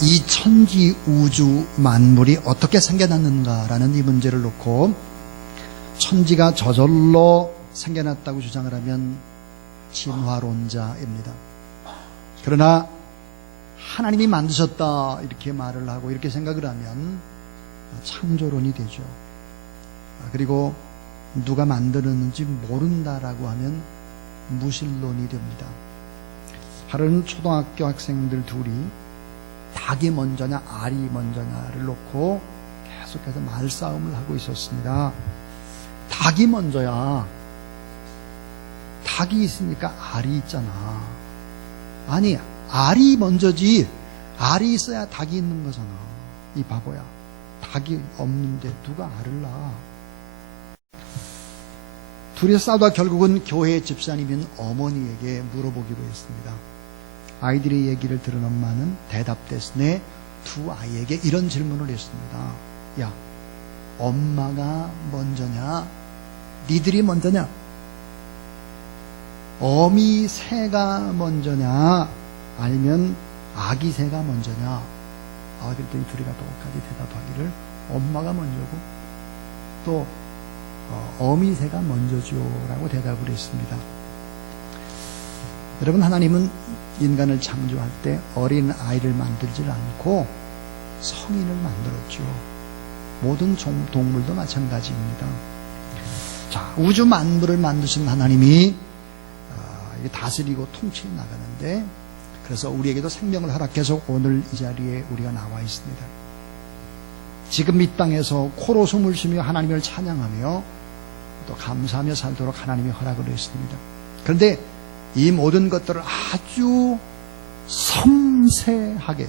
이 천지 우주 만물이 어떻게 생겨났는가라는 이 문제를 놓고 천지가 저절로 생겨났다고 주장을 하면 진화론자입니다. 그러나 하나님이 만드셨다 이렇게 말을 하고 이렇게 생각을 하면 창조론이 되죠. 그리고 누가 만드는지 모른다라고 하면 무신론이 됩니다. 하루는 초등학교 학생들 둘이 닭이 먼저냐 알이 먼저냐를 놓고 계속해서 말싸움을 하고 있었습니다. 닭이 먼저야. 닭이 있으니까 알이 있잖아. 아니, 알이 먼저지. 알이 있어야 닭이 있는 거잖아. 이 바보야. 닭이 없는데 누가 알을 낳아? 둘이 싸우다 결국은 교회 집사님인 어머니에게 물어보기로 했습니다. 아이들의 얘기를 들은 엄마는 대답 대신에 두 아이에게 이런 질문을 했습니다. 야, 엄마가 먼저냐? 니들이 먼저냐? 어미 새가 먼저냐? 아니면 아기 새가 먼저냐? 그랬더니 둘이 똑같이 대답하기를 엄마가 먼저고 또 어미 새가 먼저죠 라고 대답을 했습니다. 여러분, 하나님은 인간을 창조할 때 어린 아이를 만들지 않고 성인을 만들었죠. 모든 동물도 마찬가지입니다. 자, 우주 만물을 만드신 하나님이 다스리고 통치해 나가는데, 그래서 우리에게도 생명을 허락해서 오늘 이 자리에 우리가 나와 있습니다. 지금 이 땅에서 코로 숨을 쉬며 하나님을 찬양하며 또 감사하며 살도록 하나님이 허락을 했습니다. 그런데 이 모든 것들을 아주 섬세하게,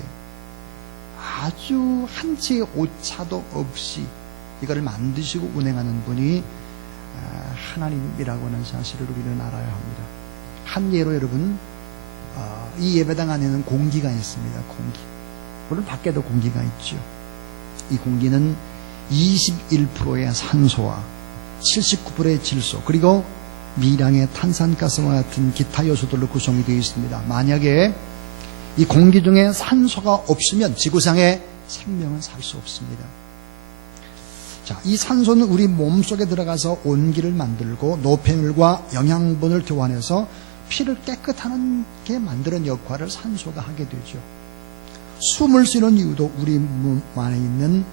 아주 한치의 오차도 없이 이거를 만드시고 운행하는 분이 하나님이라고 하는 사실을 우리는 알아야 합니다. 한 예로 여러분, 이 예배당 안에는 공기가 있습니다. 공기. 물론 밖에도 공기가 있죠. 이 공기는 21%의 산소와 79%의 질소, 그리고 미량의 탄산가스와 같은 기타 요소들로 구성이 되어 있습니다. 만약에 이 공기 중에 산소가 없으면 지구상에 생명은 살 수 없습니다. 자, 이 산소는 우리 몸속에 들어가서 온기를 만들고 노폐물과 영양분을 교환해서 피를 깨끗하게 만드는 역할을 산소가 하게 되죠. 숨을 쉬는 이유도 우리 몸 안에 있는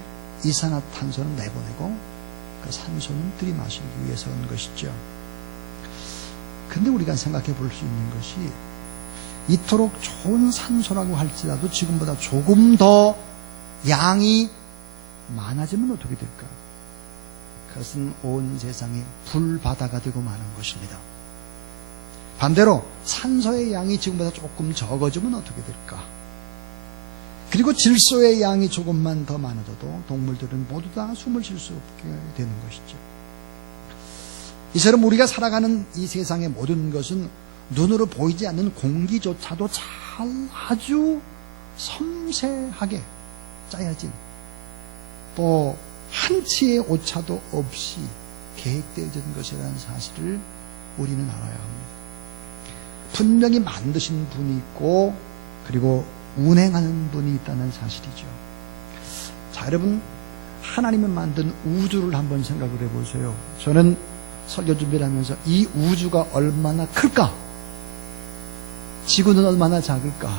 이산화탄소는 내보내고 그 산소는 들이마시기 위해서 그런 것이죠. 근데 우리가 생각해 볼 수 있는 것이, 이토록 좋은 산소라고 할지라도 지금보다 조금 더 양이 많아지면 어떻게 될까? 그것은 온 세상이 불바다가 되고 마는 것입니다. 반대로 산소의 양이 지금보다 조금 적어지면 어떻게 될까? 그리고 질소의 양이 조금만 더 많아져도 동물들은 모두 다 숨을 쉴 수 없게 되는 것이죠. 이처럼 우리가 살아가는 이 세상의 모든 것은 눈으로 보이지 않는 공기조차도 잘 아주 섬세하게 짜여진, 또 한치의 오차도 없이 계획되어진 것이라는 사실을 우리는 알아야 합니다. 분명히 만드신 분이 있고 그리고 운행하는 분이 있다는 사실이죠. 자, 여러분, 하나님이 만든 우주를 한번 생각을 해보세요. 저는 설교 준비를 하면서 이 우주가 얼마나 클까? 지구는 얼마나 작을까?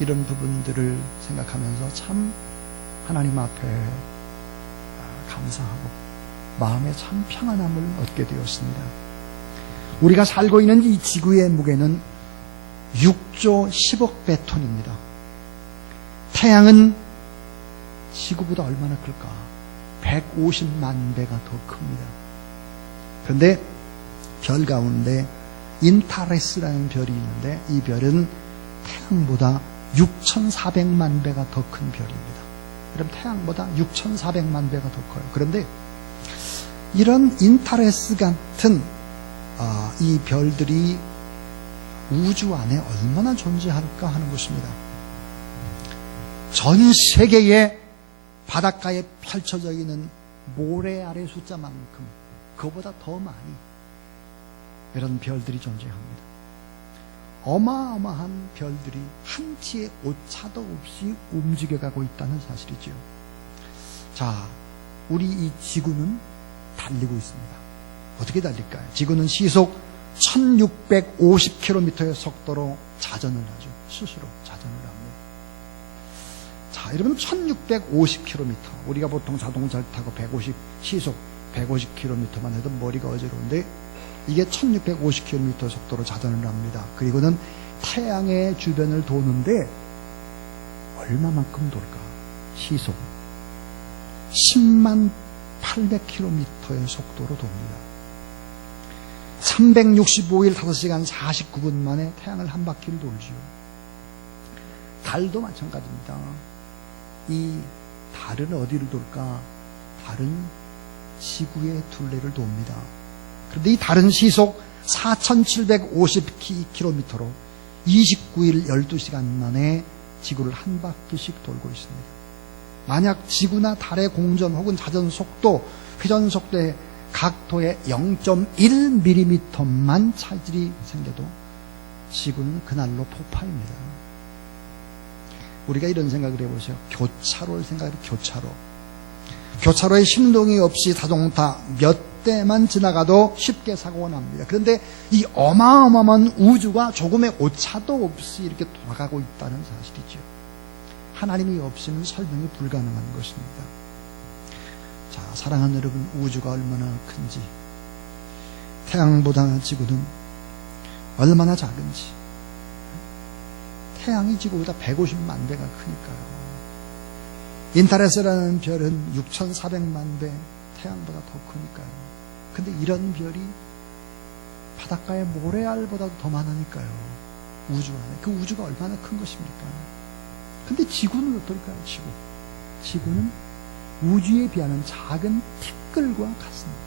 이런 부분들을 생각하면서 참 하나님 앞에 감사하고 마음에 참 평안함을 얻게 되었습니다. 우리가 살고 있는 이 지구의 무게는 6조 10억 배 톤입니다. 태양은 지구보다 얼마나 클까? 150만 배가 더 큽니다. 그런데 별 가운데 인타레스라는 별이 있는데, 이 별은 태양보다 6,400만 배가 더 큰 별입니다. 그럼 태양보다 6,400만 배가 더 커요. 그런데 이런 인타레스 같은 이 별들이 우주 안에 얼마나 존재할까 하는 것입니다. 전 세계의 바닷가에 펼쳐져 있는 모래알의 숫자만큼, 그보다 더 많이 이런 별들이 존재합니다. 어마어마한 별들이 한치의 오차도 없이 움직여가고 있다는 사실이죠. 자, 우리 이 지구는 달리고 있습니다. 어떻게 달릴까요? 지구는 시속 1650km의 속도로 자전을 하죠. 스스로 자전을 합니다. 자, 여러분 1650km. 우리가 보통 자동차를 타고 시속 150km만 해도 머리가 어지러운데 이게 1650km 속도로 자전을 합니다. 그리고는 태양의 주변을 도는데 얼마만큼 돌까? 시속 10만 800km의 속도로 돕니다. 365일 5시간 49분 만에 태양을 한 바퀴를 돌지요. 달도 마찬가지입니다. 이 달은 어디를 돌까? 달은 지구의 둘레를 돕니다. 그런데 이 달은 시속 4750km로 29일 12시간 만에 지구를 한 바퀴씩 돌고 있습니다. 만약 지구나 달의 공전 혹은 자전 속도, 회전 속도의 각도의 0.1mm만 차질이 생겨도 지구는 그날로 폭파입니다. 우리가 이런 생각을 해보세요. 교차로를 생각해요. 교차로에 신동이 없이 자동차 몇 대만 지나가도 쉽게 사고가 납니다. 그런데 이 어마어마한 우주가 조금의 오차도 없이 이렇게 돌아가고 있다는 사실이죠. 하나님이 없이는 설명이 불가능한 것입니다. 자, 사랑하는 여러분, 우주가 얼마나 큰지, 태양보다 지구는 얼마나 작은지, 태양이 지구보다 150만 배가 크니까요. 인타레스라는 별은 6,400만 배 태양보다 더 크니까요. 근데 이런 별이 바닷가의 모래알보다 더 많으니까요. 우주 안에. 그 우주가 얼마나 큰 것입니까? 근데 지구는 어떨까요? 지구는 우주에 비하면 작은 티끌과 같습니다.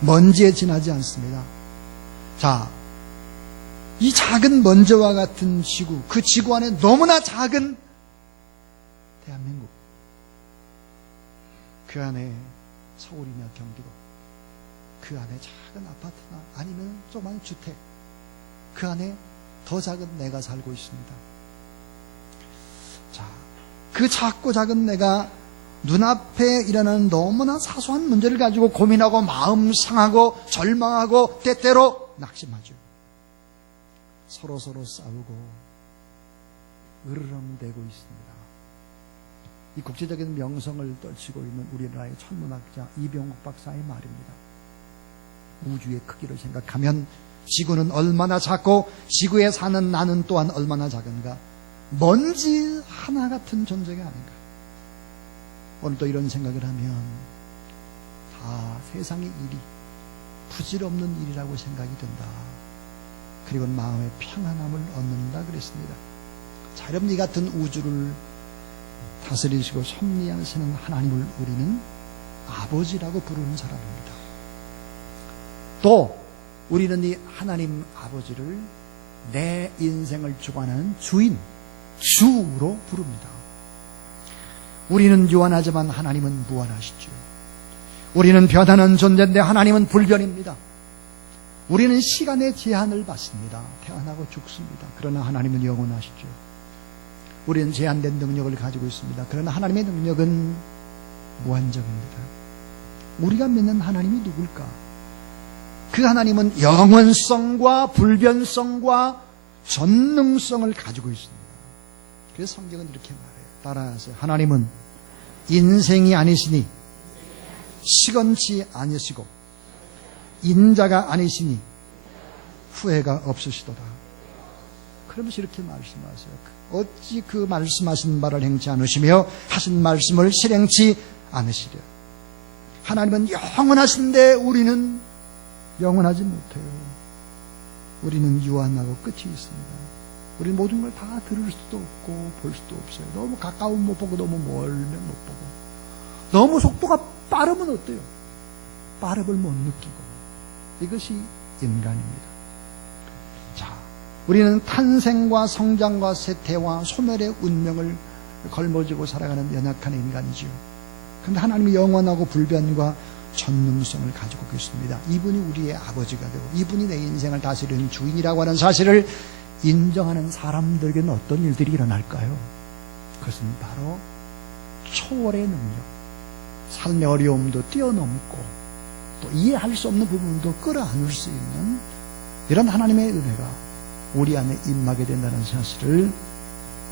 먼지에 지나지 않습니다. 자, 이 작은 먼지와 같은 지구, 그 지구 안에 너무나 작은 대한민국, 그 안에 서울이나 경기도, 그 안에 작은 아파트나 아니면 조그만 주택, 그 안에 더 작은 내가 살고 있습니다. 자, 그 작고 작은 내가 눈앞에 일어나는 너무나 사소한 문제를 가지고 고민하고 마음 상하고 절망하고 때때로 낙심하죠. 서로 싸우고 으르렁대고 있습니다. 이 국제적인 명성을 떨치고 있는 우리나라의 천문학자 이병옥 박사의 말입니다. 우주의 크기를 생각하면 지구는 얼마나 작고 지구에 사는 나는 또한 얼마나 작은가. 먼지 하나 같은 존재가 아닌가. 오늘도 이런 생각을 하면 다 세상의 일이 부질없는 일이라고 생각이 든다. 그리고 마음의 평안함을 얻는다 그랬습니다. 자, 여러분, 이 같은 우주를 다스리시고 섭리하시는 하나님을 우리는 아버지라고 부르는 사람입니다. 또 우리는 이 하나님 아버지를 내 인생을 주관하는 주인, 주로 부릅니다. 우리는 유한하지만 하나님은 무한하시죠. 우리는 변하는 존재인데 하나님은 불변입니다. 우리는 시간의 제한을 받습니다. 태어나고 죽습니다. 그러나 하나님은 영원하시죠. 우리는 제한된 능력을 가지고 있습니다. 그러나 하나님의 능력은 무한정입니다. 우리가 믿는 하나님이 누굴까? 그 하나님은 영원성과 불변성과 전능성을 가지고 있습니다. 그래서 성경은 이렇게 말해요. 따라하세요. 하나님은 인생이 아니시니 시건치 아니시고 인자가 아니시니 후회가 없으시도다. 그러면서 이렇게 말씀하세요. 어찌 그 말씀하신 바를 행치 않으시며 하신 말씀을 실행치 않으시려. 하나님은 영원하신데 우리는 영원하지 못해요. 우리는 유한하고 끝이 있습니다. 우리는 모든 걸 다 들을 수도 없고 볼 수도 없어요. 너무 가까우면 못 보고 너무 멀면 못 보고, 너무 속도가 빠르면 어때요? 빠름을 못 느끼고. 이것이 인간입니다. 자, 우리는 탄생과 성장과 쇠퇴와 소멸의 운명을 걸머쥐고 살아가는 연약한 인간이지요. 그런데 하나님이 영원하고 불변과 전능성을 가지고 계십니다. 이분이 우리의 아버지가 되고 이분이 내 인생을 다스리는 주인이라고 하는 사실을 인정하는 사람들에게는 어떤 일들이 일어날까요? 그것은 바로 초월의 능력, 삶의 어려움도 뛰어넘고 또 이해할 수 없는 부분도 끌어안을 수 있는 이런 하나님의 은혜가 우리 안에 임하게 된다는 사실을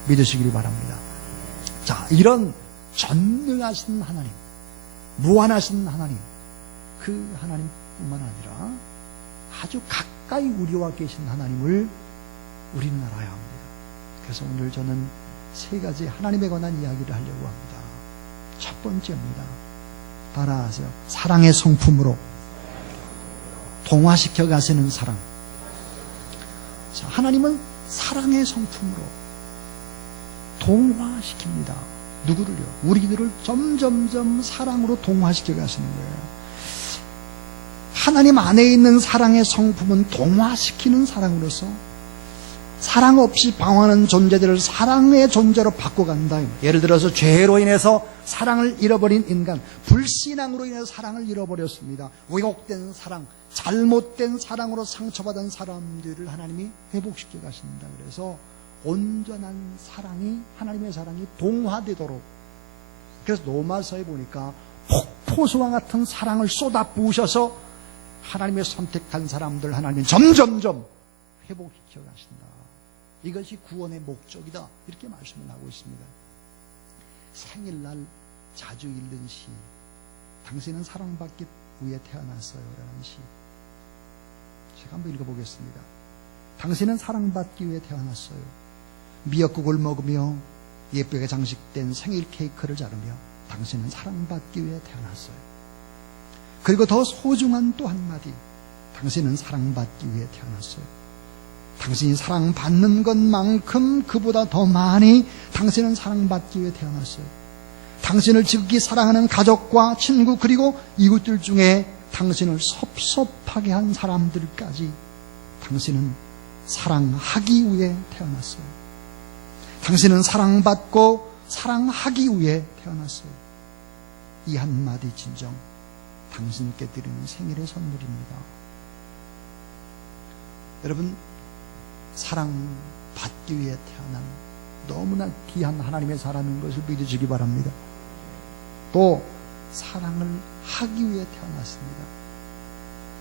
믿으시기를 바랍니다. 자, 이런 전능하신 하나님, 무한하신 하나님, 그 하나님뿐만 아니라 아주 가까이 우리와 계신 하나님을 우리는 알아야 합니다. 그래서 오늘 저는 세 가지 하나님에 관한 이야기를 하려고 합니다. 첫 번째입니다. 따라하세요. 사랑의 성품으로 동화시켜 가시는 사랑. 자, 하나님은 사랑의 성품으로 동화시킵니다. 누구를요? 우리들을 점점점 사랑으로 동화시켜 가시는 거예요. 하나님 안에 있는 사랑의 성품은 동화시키는 사랑으로서 사랑 없이 방황하는 존재들을 사랑의 존재로 바꿔간다. 예를 들어서 죄로 인해서 사랑을 잃어버린 인간, 불신앙으로 인해서 사랑을 잃어버렸습니다. 왜곡된 사랑, 잘못된 사랑으로 상처받은 사람들을 하나님이 회복시켜 가신다. 그래서 온전한 사랑이, 하나님의 사랑이 동화되도록. 그래서 로마서에 보니까 폭포수와 같은 사랑을 쏟아 부으셔서 하나님의 선택한 사람들 하나님이 점점점 회복시켜 가신다. 이것이 구원의 목적이다. 이렇게 말씀을 하고 있습니다. 생일날 자주 읽는 시, 당신은 사랑받기 위해 태어났어요 라는 시. 제가 한번 읽어보겠습니다. 당신은 사랑받기 위해 태어났어요. 미역국을 먹으며 예쁘게 장식된 생일 케이크를 자르며 당신은 사랑받기 위해 태어났어요. 그리고 더 소중한 또 한마디, 당신은 사랑받기 위해 태어났어요. 당신이 사랑받는 것만큼 그보다 더 많이 당신은 사랑받기 위해 태어났어요. 당신을 지극히 사랑하는 가족과 친구 그리고 이웃들 중에 당신을 섭섭하게 한 사람들까지 당신은 사랑하기 위해 태어났어요. 당신은 사랑받고 사랑하기 위해 태어났어요. 이 한마디 진정 당신께 드리는 생일의 선물입니다. 여러분, 사랑받기 위해 태어난 너무나 귀한 하나님의 사람인 것을 믿으시기 바랍니다. 또 사랑을 하기 위해 태어났습니다.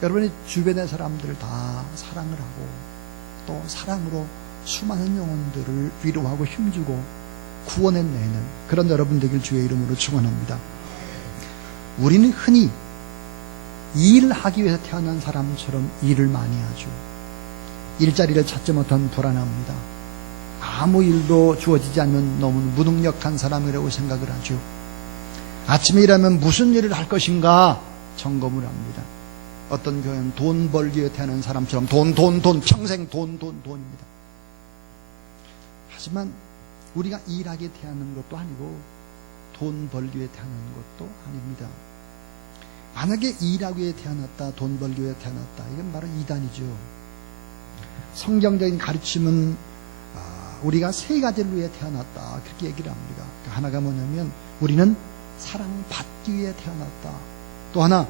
여러분이 주변의 사람들을 다 사랑을 하고 또 사랑으로 수많은 영혼들을 위로하고 힘주고 구원해내는 그런 여러분 되길 주의 이름으로 축원합니다. 우리는 흔히 일하기 위해서 태어난 사람처럼 일을 많이 하죠. 일자리를 찾지 못한 불안합니다. 아무 일도 주어지지 않으면 너무 무능력한 사람이라고 생각을 하죠. 아침에 일하면 무슨 일을 할 것인가 점검을 합니다. 어떤 교회는 돈 벌기 위해 태어난 사람처럼 돈, 평생 돈입니다. 하지만 우리가 일하게 태어난 것도 아니고 돈 벌기 위해 태어난 것도 아닙니다. 만약에 일하기 위해 태어났다, 돈 벌기 위해 태어났다, 이건 바로 이단이죠. 성경적인 가르침은 우리가 세 가지를 위해 태어났다, 그렇게 얘기를 합니다. 하나가 뭐냐면 우리는 사랑받기 위해 태어났다. 또 하나,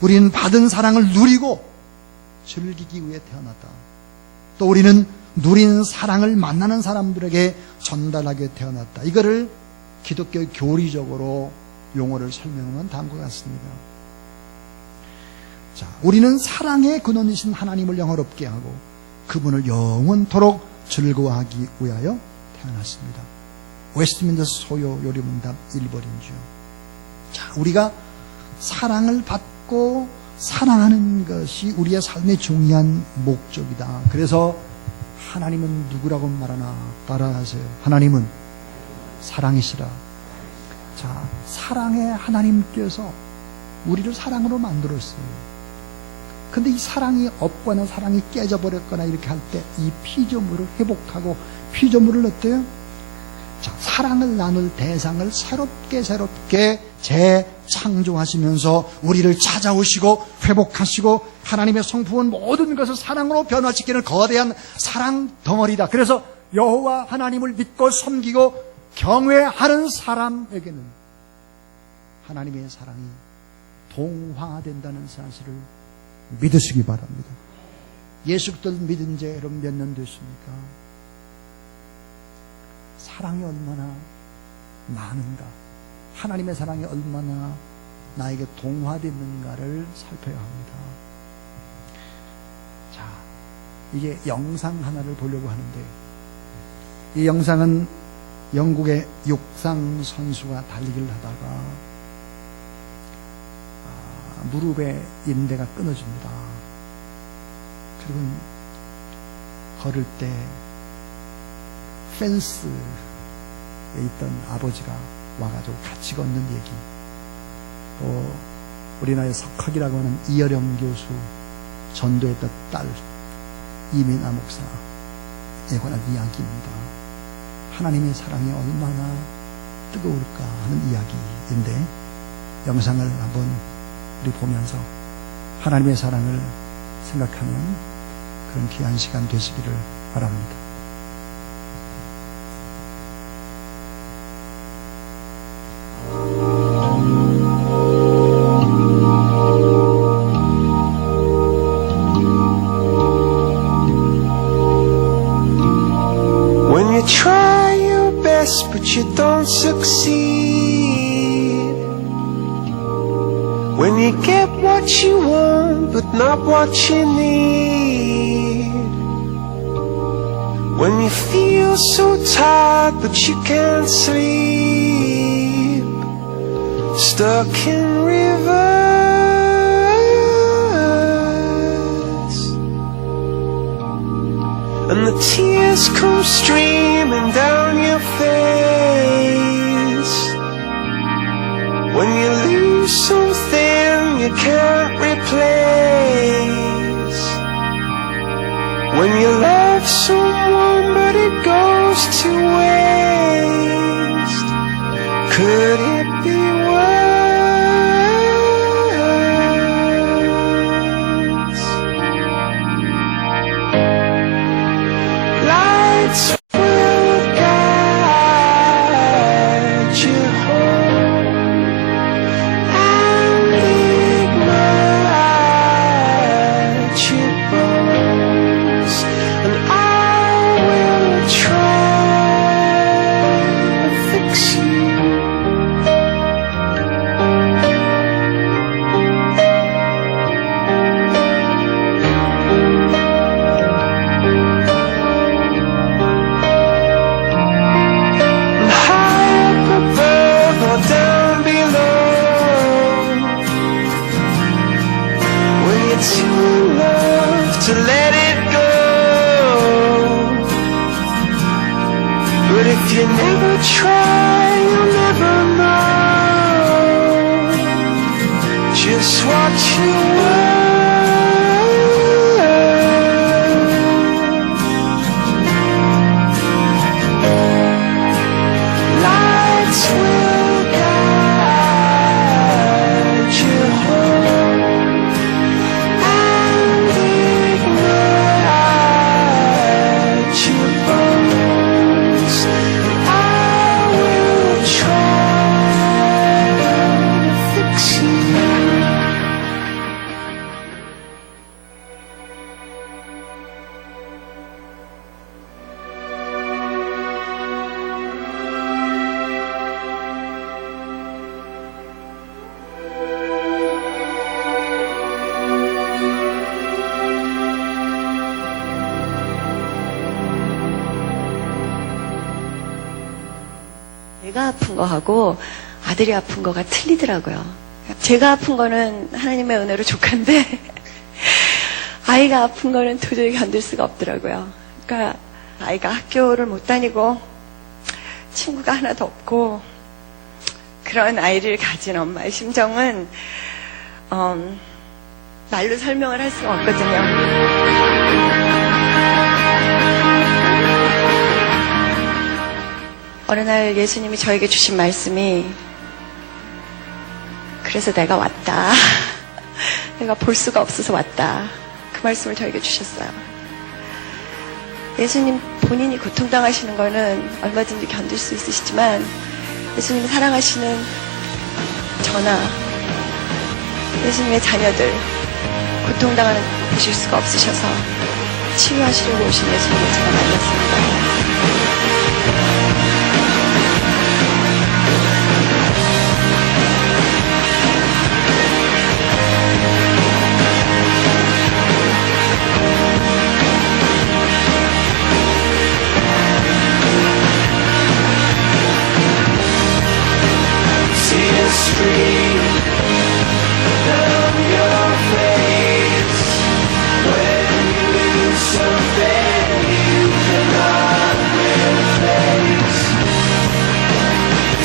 우리는 받은 사랑을 누리고 즐기기 위해 태어났다. 또 우리는 누린 사랑을 만나는 사람들에게 전달하게 태어났다. 이거를 기독교 교리적으로 용어를 설명하면 다음과 같습니다. 자, 우리는 사랑의 근원이신 하나님을 영화롭게 하고 그분을 영원토록 즐거워하기 위하여 태어났습니다. 웨스트민스터 소요 요리문답 1번이죠. 자, 우리가 사랑을 받고 사랑하는 것이 우리의 삶의 중요한 목적이다. 그래서 하나님은 누구라고 말하나 따라하세요. 하나님은 사랑이시라. 자, 사랑의 하나님께서 우리를 사랑으로 만들었어요. 근데 이 사랑이 없거나 사랑이 깨져버렸거나 이렇게 할 때 이 피조물을 회복하고 피조물을 어때요? 자, 사랑을 나눌 대상을 새롭게 재창조하시면서 우리를 찾아오시고 회복하시고 하나님의 성품은 모든 것을 사랑으로 변화시키는 거대한 사랑 덩어리다. 그래서 여호와 하나님을 믿고 섬기고 경외하는 사람에게는 하나님의 사랑이 동화된다는 사실을 믿으시기 바랍니다. 예수 그리스도를 믿은 지 여러분 몇 년 됐습니까? 사랑이 얼마나 많은가, 하나님의 사랑이 얼마나 나에게 동화됐는가를 살펴야 합니다. 자, 이게 영상 하나를 보려고 하는데, 이 영상은 영국의 육상 선수가 달리기를 하다가 무릎에 인대가 끊어집니다. 그리고 걸을 때 펜스에 있던 아버지가 와가지고 같이 걷는 얘기, 또 우리나라의 석학이라고 하는 이어령 교수 전도했던 딸 이민아 목사에 관한 이야기입니다. 하나님의 사랑이 얼마나 뜨거울까 하는 이야기인데, 영상을 한번 우리 보면서 하나님의 사랑을 생각하는 그런 귀한 시간 되시기를 바랍니다. When you try your best but you don't succeed, when you get what you want but not what you need, when you feel so tired but you can't sleep, stuck in rivers, and the tears come streaming down your face, when you lose something you can't replace, when you love someone but it goes to waste, could it be worse? Lights will guide you home and ignite your bones, and I will try to fix you. High up above or down below, when you're too in love to let it go, but if you never try you'll never know just what you were. Lights will guide you home and ignite your bones, and I will try to fix you. 제가 아픈 거하고 아들이 아픈 거가 틀리더라고요. 제가 아픈 거는 하나님의 은혜로 족한데 아이가 아픈 거는 도저히 견딜 수가 없더라고요. 그러니까 아이가 학교를 못 다니고 친구가 하나도 없고 그런 아이를 가진 엄마의 심정은 말로 설명을 할 수가 없거든요. 어느 날 예수님이 저에게 주신 말씀이, 그래서 내가 왔다. 내가 볼 수가 없어서 왔다. 그 말씀을 저에게 주셨어요. 예수님 본인이 고통당하시는 거는 얼마든지 견딜 수 있으시지만 예수님 사랑하시는 저나 예수님의 자녀들 고통당하는 거 보실 수가 없으셔서 치유하시려고 오신 예수님을 제가 만났습니다. See a stream down your face when you lose something you cannot replace.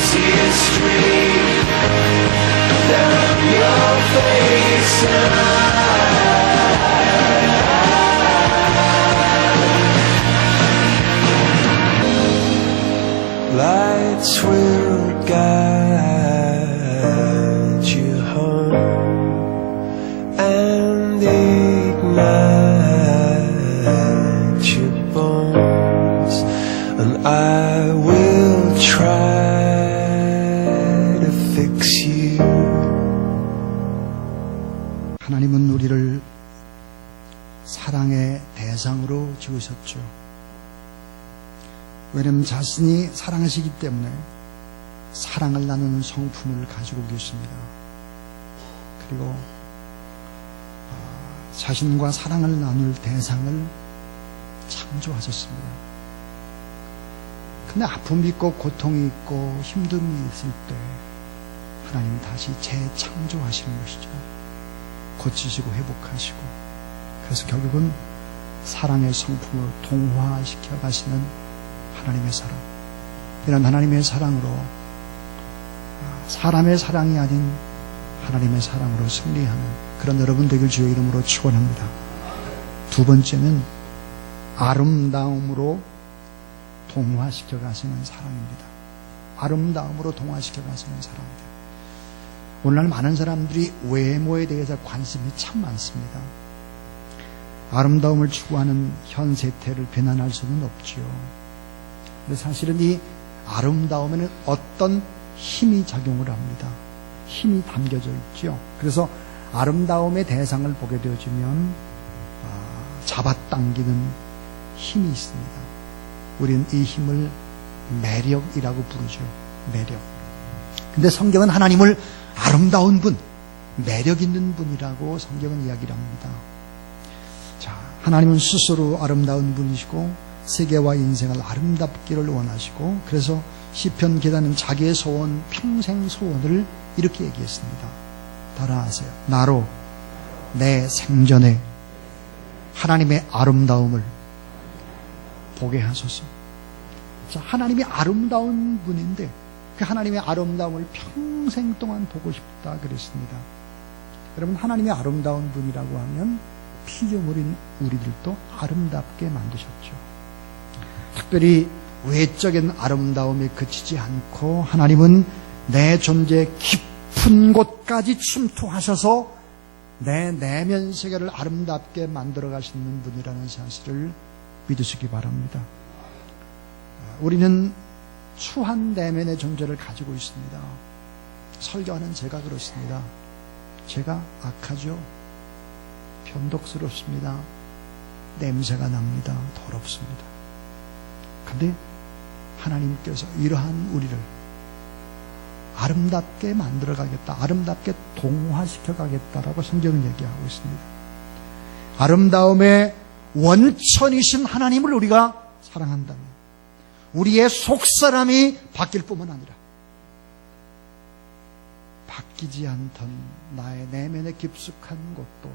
See a stream down your face. Lights will guide you home and ignite your bones, and I will try to fix you. 하나님은 우리를 사랑의 대상으로 지으셨죠. 왜냐하면 자신이 사랑하시기 때문에 사랑을 나누는 성품을 가지고 계십니다. 그리고 자신과 사랑을 나눌 대상을 창조하셨습니다. 근데 아픔이 있고 고통이 있고 힘듦이 있을 때 하나님이 다시 재창조하시는 것이죠. 고치시고 회복하시고, 그래서 결국은 사랑의 성품으로 동화시켜 가시는 하나님의 사랑, 이런 하나님의 사랑으로 사람의 사랑이 아닌 하나님의 사랑으로 승리하는 그런 여러분 되길 주의 이름으로 축원합니다. 두 번째는 아름다움으로 동화시켜 가시는 사랑입니다. 아름다움으로 동화시켜 가시는 사랑입니다. 오늘날 많은 사람들이 외모에 대해서 관심이 참 많습니다. 아름다움을 추구하는 현 세태를 비난할 수는 없죠. 근데 사실은 이 아름다움에는 어떤 힘이 작용을 합니다. 힘이 담겨져 있죠. 그래서 아름다움의 대상을 보게 되어지면 잡아당기는 힘이 있습니다. 우리는 이 힘을 매력이라고 부르죠. 매력. 근데 성경은 하나님을 아름다운 분, 매력 있는 분이라고 성경은 이야기를 합니다. 자, 하나님은 스스로 아름다운 분이시고 세계와 인생을 아름답기를 원하시고, 그래서 시편 기자는 자기의 소원, 평생 소원을 이렇게 얘기했습니다. 따라하세요. 나로 내 생전에 하나님의 아름다움을 보게 하소서. 자, 하나님이 아름다운 분인데 그 하나님의 아름다움을 평생 동안 보고 싶다 그랬습니다. 여러분, 하나님의 아름다운 분이라고 하면 피조물인 우리들도 아름답게 만드셨죠. 특별히 외적인 아름다움에 그치지 않고 하나님은 내 존재의 깊은 곳까지 침투하셔서 내 내면 세계를 아름답게 만들어 가시는 분이라는 사실을 믿으시기 바랍니다. 우리는 추한 내면의 존재를 가지고 있습니다. 설교하는 제가 그렇습니다. 제가 악하죠. 변덕스럽습니다. 냄새가 납니다. 더럽습니다. 근데 하나님께서 이러한 우리를 아름답게 만들어 가겠다, 아름답게 동화시켜 가겠다라고 성경은 얘기하고 있습니다. 아름다움의 원천이신 하나님을 우리가 사랑한다면 우리의 속사람이 바뀔 뿐만 아니라 바뀌지 않던 나의 내면의 깊숙한 곳도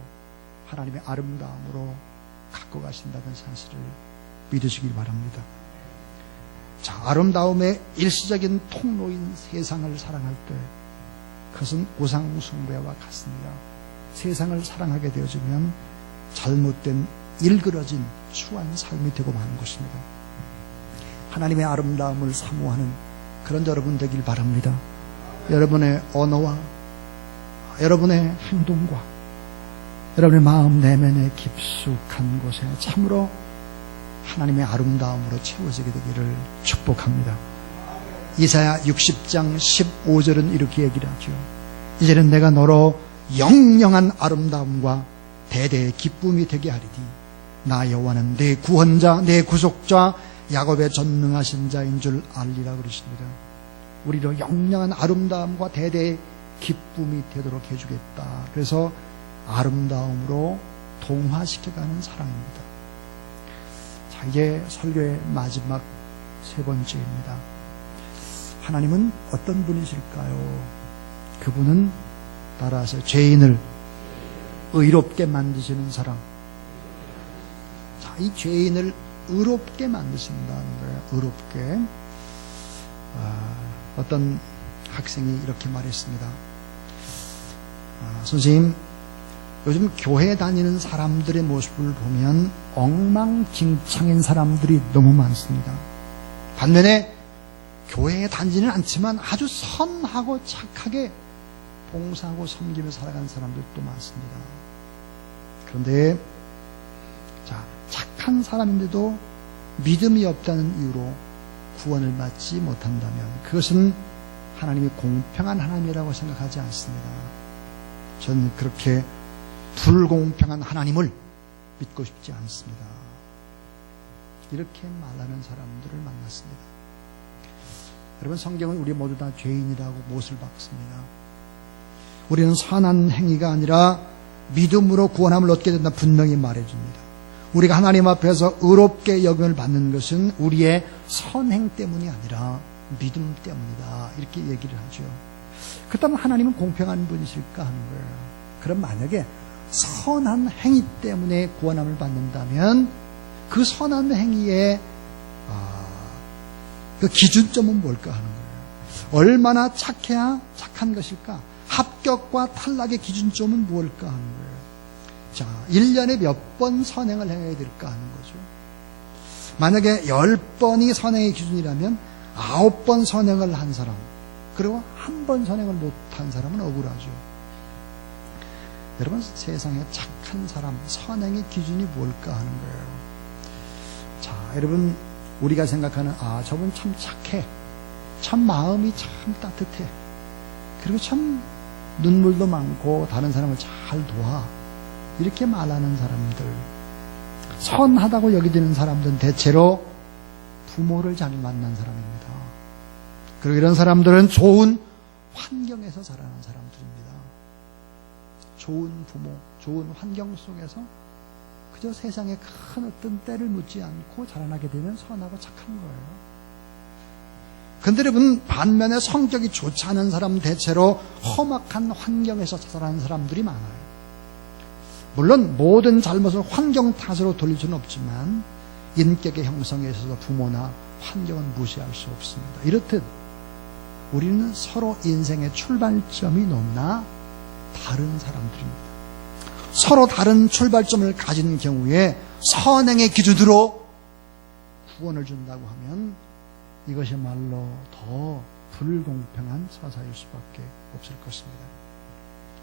하나님의 아름다움으로 갖고 가신다는 사실을 믿으시길 바랍니다. 자, 아름다움의 일시적인 통로인 세상을 사랑할 때 그것은 우상 숭배와 같습니다. 세상을 사랑하게 되어지면 잘못된 일그러진 추한 삶이 되고 마는 것입니다. 하나님의 아름다움을 사모하는 그런 여러분 되길 바랍니다. 여러분의 언어와 여러분의 행동과 여러분의 마음 내면의 깊숙한 곳에 참으로 하나님의 아름다움으로 채워지게 되기를 축복합니다. 이사야 60장 15절은 이렇게 얘기를 하죠. 이제는 내가 너로 영영한 아름다움과 대대의 기쁨이 되게 하리니 나 여호와는 내 구원자 내 구속자 야곱의 전능하신 자인 줄 알리라 그러십니다. 우리로 영영한 아름다움과 대대의 기쁨이 되도록 해주겠다. 그래서 아름다움으로 동화시켜가는 사랑입니다. 자, 이제 설교의 마지막 세 번째입니다. 하나님은 어떤 분이실까요? 그분은 따라서 죄인을 의롭게 만드시는 사람. 자, 이 죄인을 의롭게 만드신다는 거예요. 의롭게. 어떤 학생이 이렇게 말했습니다. 선생님, 요즘 교회 다니는 사람들의 모습을 보면 엉망진창인 사람들이 너무 많습니다. 반면에 교회에 다니지는 않지만 아주 선하고 착하게 봉사하고 섬기며 살아가는 사람들도 많습니다. 그런데 자, 착한 사람인데도 믿음이 없다는 이유로 구원을 받지 못한다면 그것은 하나님이 공평한 하나님이라고 생각하지 않습니다. 저는 그렇게 불공평한 하나님을 믿고 싶지 않습니다. 이렇게 말하는 사람들을 만났습니다. 여러분, 성경은 우리 모두 다 죄인이라고 못을 박습니다. 우리는 선한 행위가 아니라 믿음으로 구원함을 얻게 된다 분명히 말해줍니다. 우리가 하나님 앞에서 의롭게 여김을 받는 것은 우리의 선행 때문이 아니라 믿음 때문이다. 이렇게 얘기를 하죠. 그렇다면 하나님은 공평한 분이실까 하는 거예요. 그럼 만약에 선한 행위 때문에 구원함을 받는다면 그 선한 행위의 그 기준점은 뭘까 하는 거예요. 얼마나 착해야 착한 것일까? 합격과 탈락의 기준점은 뭘까 하는 거예요. 자, 1년에 몇 번 선행을 해야 될까 하는 거죠. 만약에 10번이 선행의 기준이라면 9번 선행을 한 사람, 그리고 한 번 선행을 못한 사람은 억울하죠. 여러분, 세상에 착한 사람, 선행의 기준이 뭘까 하는 거예요. 자, 여러분, 우리가 생각하는 저분 참 착해, 참 마음이 참 따뜻해, 그리고 참 눈물도 많고 다른 사람을 잘 도와, 이렇게 말하는 사람들, 선하다고 여기는 사람들은 대체로 부모를 잘 만난 사람입니다. 그리고 이런 사람들은 좋은 환경에서 자라는 사람들입니다. 좋은 부모, 좋은 환경 속에서 그저 세상에 큰 어떤 때를 묻지 않고 자라나게 되면 선하고 착한 거예요. 근데 여러분, 반면에 성격이 좋지 않은 사람은 대체로 험악한 환경에서 자라는 사람들이 많아요. 물론 모든 잘못을 환경 탓으로 돌릴 수는 없지만 인격의 형성에 있어서 부모나 환경은 무시할 수 없습니다. 이렇듯 우리는 서로 인생의 출발점이 너무나 다른 사람들입니다. 서로 다른 출발점을 가진 경우에 선행의 기준으로 구원을 준다고 하면 이것이야말로 더 불공평한 처사일 수밖에 없을 것입니다.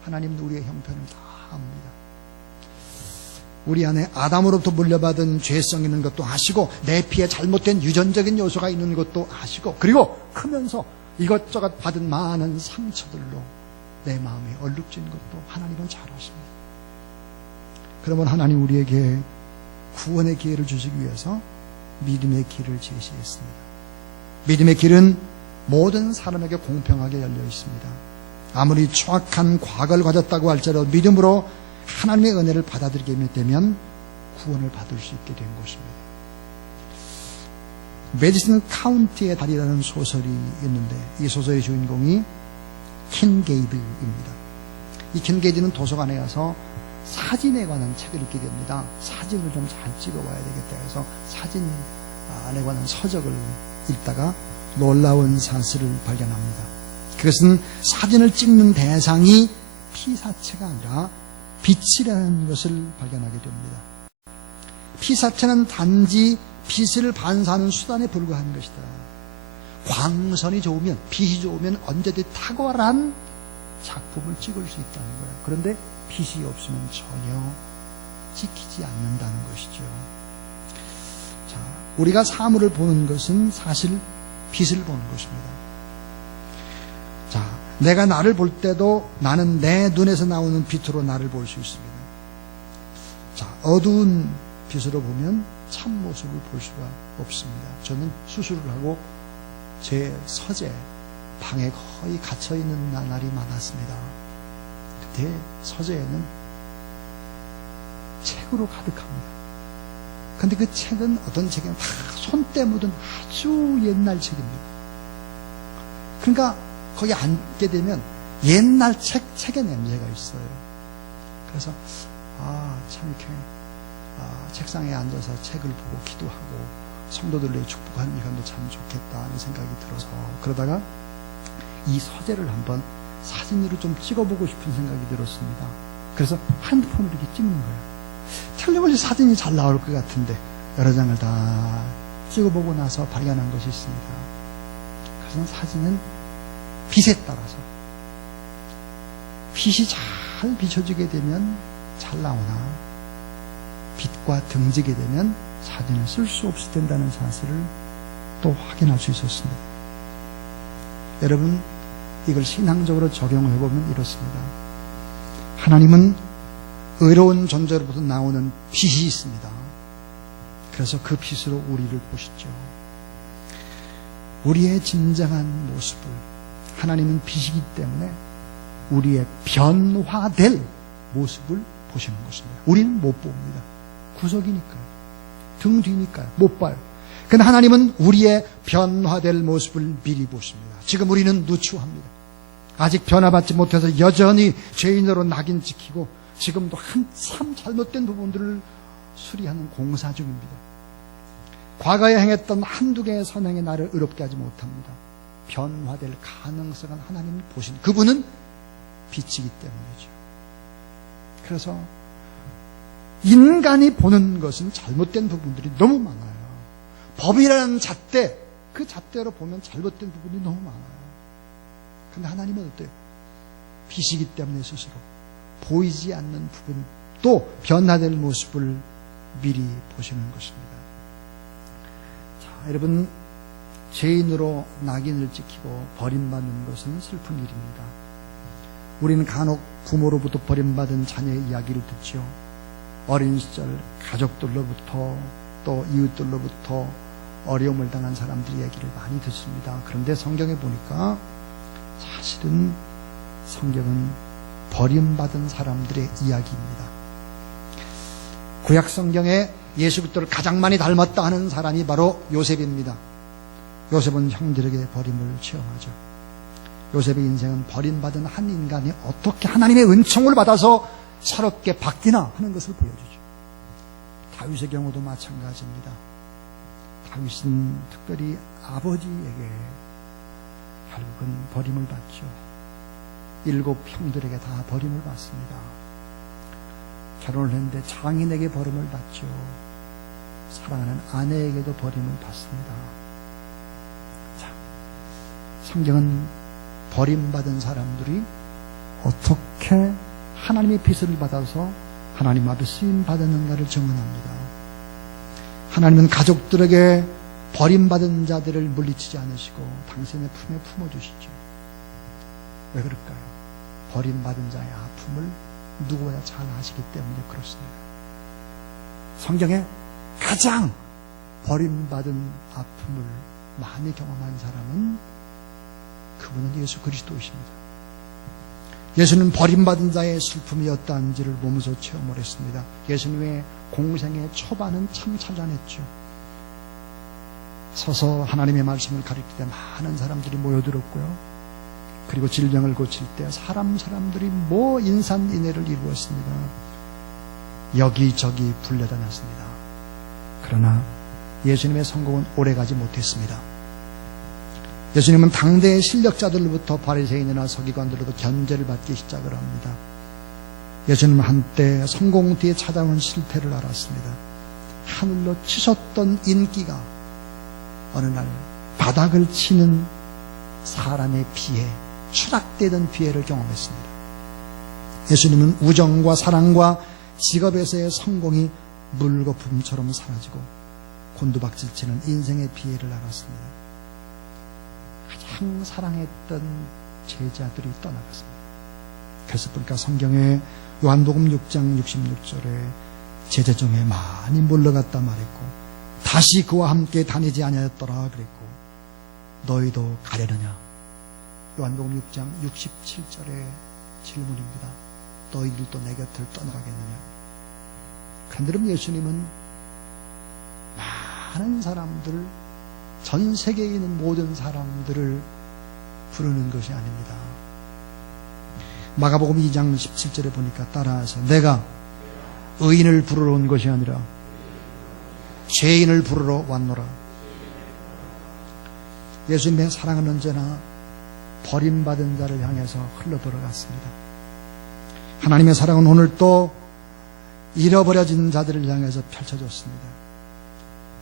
하나님도 우리의 형편을 다 압니다. 우리 안에 아담으로부터 물려받은 죄성이 있는 것도 아시고 내 피에 잘못된 유전적인 요소가 있는 것도 아시고, 그리고 크면서 이것저것 받은 많은 상처들로 내 마음이 얼룩진 것도 하나님은 잘 아십니다. 그러면 하나님 우리에게 구원의 기회를 주시기 위해서 믿음의 길을 제시했습니다. 믿음의 길은 모든 사람에게 공평하게 열려 있습니다. 아무리 추악한 과거를 가졌다고 할지라도 믿음으로 하나님의 은혜를 받아들이게 되면 구원을 받을 수 있게 된 것입니다. 메디슨 카운티의 달이라는 소설이 있는데 이 소설의 주인공이 킨게이드입니다. 이 킨게이드는 도서관에 가서 사진에 관한 책을 읽게 됩니다. 사진을 좀 잘 찍어와야 되겠다 해서 사진에 관한 서적을 읽다가 놀라운 사실을 발견합니다. 그것은 사진을 찍는 대상이 피사체가 아니라 빛이라는 것을 발견하게 됩니다. 피사체는 단지 빛을 반사하는 수단에 불과한 것이다. 광선이 좋으면, 빛이 좋으면 언제든지 탁월한 작품을 찍을 수 있다는 거예요. 그런데 빛이 없으면 전혀 찍히지 않는다는 것이죠. 자, 우리가 사물을 보는 것은 사실 빛을 보는 것입니다. 자, 내가 나를 볼 때도 나는 내 눈에서 나오는 빛으로 나를 볼 수 있습니다. 자, 어두운 빛으로 보면 참 모습을 볼 수가 없습니다. 저는 수술을 하고 제 서재 방에 거의 갇혀 있는 날이 많았습니다. 그때 서재에는 책으로 가득합니다. 근데 그 책은 어떤 책이냐, 다 손때 묻은 아주 옛날 책입니다. 그러니까 거기 앉게 되면 옛날 책의 냄새가 있어요. 그래서 참 이렇게 책상에 앉아서 책을 보고 기도하고 성도들의 축복하는 시간도 참 좋겠다 하는 생각이 들어서, 그러다가 이 서재를 한번 사진으로 좀 찍어보고 싶은 생각이 들었습니다. 그래서 핸드폰으로 이렇게 찍는 거예요. 틀림없이 사진이 잘 나올 것 같은데 여러 장을 다 찍어보고 나서 발견한 것이 있습니다. 그래서 사진은 빛에 따라서 빛이 잘 비춰지게 되면 잘 나오나 빛과 등지게 되면 사진을 쓸 수 없이 된다는 사실을 또 확인할 수 있었습니다. 여러분, 이걸 신앙적으로 적용해 보면 이렇습니다. 하나님은 의로운 존재로부터 나오는 빛이 있습니다. 그래서 그 빛으로 우리를 보시죠. 우리의 진정한 모습을, 하나님은 빛이기 때문에 우리의 변화될 모습을 보시는 것입니다. 우리는 못 봅니다. 구석이니까요. 등 뒤니까요. 못 봐요. 그런데 하나님은 우리의 변화될 모습을 미리 보십니다. 지금 우리는 누추합니다. 아직 변화받지 못해서 여전히 죄인으로 낙인 찍히고 지금도 한참 잘못된 부분들을 수리하는 공사 중입니다. 과거에 행했던 한두 개의 선행이 나를 의롭게 하지 못합니다. 변화될 가능성은 하나님이 보신, 그분은 빛이기 때문이죠. 그래서 인간이 보는 것은 잘못된 부분들이 너무 많아요. 법이라는 잣대, 그 잣대로 보면 잘못된 부분이 너무 많아요. 그런데 하나님은 어때요? 빛이기 때문에 스스로 보이지 않는 부분, 또 변화될 모습을 미리 보시는 것입니다. 자, 여러분, 죄인으로 낙인을 찍히고 버림받는 것은 슬픈 일입니다. 우리는 간혹 부모로부터 버림받은 자녀의 이야기를 듣죠. 어린 시절 가족들로부터 또 이웃들로부터 어려움을 당한 사람들 얘기를 많이 듣습니다. 그런데 성경에 보니까 사실은 성경은 버림받은 사람들의 이야기입니다. 구약 성경에 예수 그리스도를 가장 많이 닮았다 하는 사람이 바로 요셉입니다. 요셉은 형들에게 버림을 체험하죠. 요셉의 인생은 버림받은 한 인간이 어떻게 하나님의 은총을 받아서 새롭게 바뀌나 하는 것을 보여주죠. 다윗의 경우도 마찬가지입니다. 다윗은 특별히 아버지에게 결국은 버림을 받죠. 7 형들에게 다 버림을 받습니다. 결혼을 했는데 장인에게 버림을 받죠. 사랑하는 아내에게도 버림을 받습니다. 자, 성경은 버림받은 사람들이 어떻게 하나님의 빛을 받아서 하나님 앞에 쓰임받았는가를 증언합니다. 하나님은 가족들에게 버림받은 자들을 물리치지 않으시고 당신의 품에 품어주시죠. 왜 그럴까요? 버림받은 자의 아픔을 누구보다 잘 아시기 때문에 그렇습니다. 성경에 가장 버림받은 아픔을 많이 경험한 사람은 그분은 예수 그리스도이십니다. 예수는 버림받은 자의 슬픔이 어떠한지를 몸소 체험을 했습니다. 예수님의 공생의 초반은 참 찬란했죠. 서서 하나님의 말씀을 가르칠 때 많은 사람들이 모여들었고요. 그리고 질병을 고칠 때 사람들이 인산인해를 이루었습니다. 여기저기 불려다녔습니다. 그러나 예수님의 성공은 오래가지 못했습니다. 예수님은 당대의 실력자들로부터 바리새인이나 서기관들로부터 견제를 받기 시작을 합니다. 예수님은 한때 성공 뒤에 찾아온 실패를 알았습니다. 하늘로 치솟던 인기가 어느 날 바닥을 치는 사람의 비애, 추락되던 비애를 경험했습니다. 예수님은 우정과 사랑과 직업에서의 성공이 물거품처럼 사라지고 곤두박질치는 인생의 비애를 알았습니다. 가장 사랑했던 제자들이 떠나갔습니다. 그래서 보니까 성경에 요한복음 6장 66절에 제자 중에 많이 물러갔다 말했고 다시 그와 함께 다니지 아니하였더라 그랬고 너희도 가려느냐? 요한복음 6장 67절의 질문입니다. 너희들도 내 곁을 떠나가겠느냐? 그런데 예수님은 많은 사람들, 전 세계에 있는 모든 사람들을 부르는 것이 아닙니다. 마가복음 2장 17절에 보니까 따라서 내가 의인을 부르러 온 것이 아니라 죄인을 부르러 왔노라. 예수님의 사랑은 언제나 버림받은 자를 향해서 흘러들어갔습니다. 하나님의 사랑은 오늘 또 잃어버려진 자들을 향해서 펼쳐졌습니다.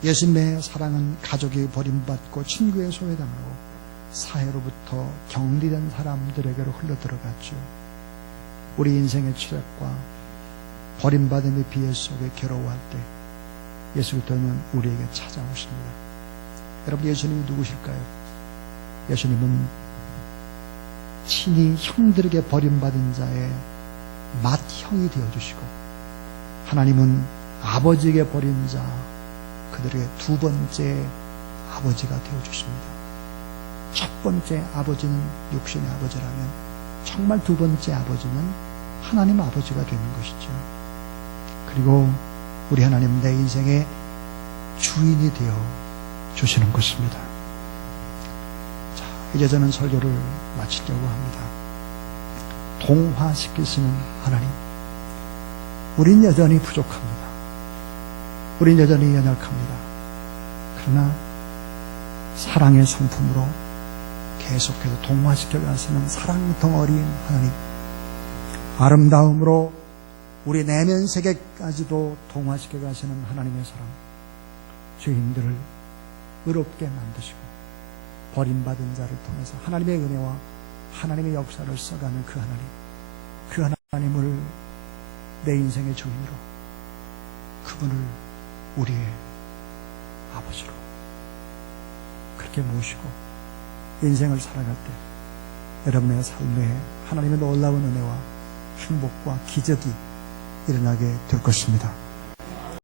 예수님의 사랑은 가족이 버림받고 친구에 소외당하고 사회로부터 격리된 사람들에게로 흘러들어갔죠. 우리 인생의 추락과 버림받음의 비애 속에 괴로워할 때 예수 그리스도는 우리에게 찾아오십니다. 여러분, 예수님이 누구실까요? 예수님은 친히 형들에게 버림받은 자의 맏형이 되어주시고 하나님은 아버지에게 버린 자 그들에게 두 번째 아버지가 되어주십니다. 첫 번째 아버지는 육신의 아버지라면 정말 두 번째 아버지는 하나님 아버지가 되는 것이죠. 그리고 우리 하나님 내 인생의 주인이 되어 주시는 것입니다. 자, 이제 저는 설교를 마치려고 합니다. 동화시키시는 하나님, 우린 여전히 부족합니다. 우린 여전히 연약합니다. 그러나 사랑의 성품으로 계속해서 동화시켜 가시는 사랑 덩어리인 하나님, 아름다움으로 우리 내면 세계까지도 동화시켜 가시는 하나님의 사랑, 죄인들을 의롭게 만드시고 버림받은 자를 통해서 하나님의 은혜와 하나님의 역사를 써가는 그 하나님을 내 인생의 주인으로, 그분을 우리의 아버지로 그렇게 모시고 인생을 살아갈 때 여러분의 삶에 하나님의 놀라운 은혜와 행복과 기적이 일어나게 될 것입니다.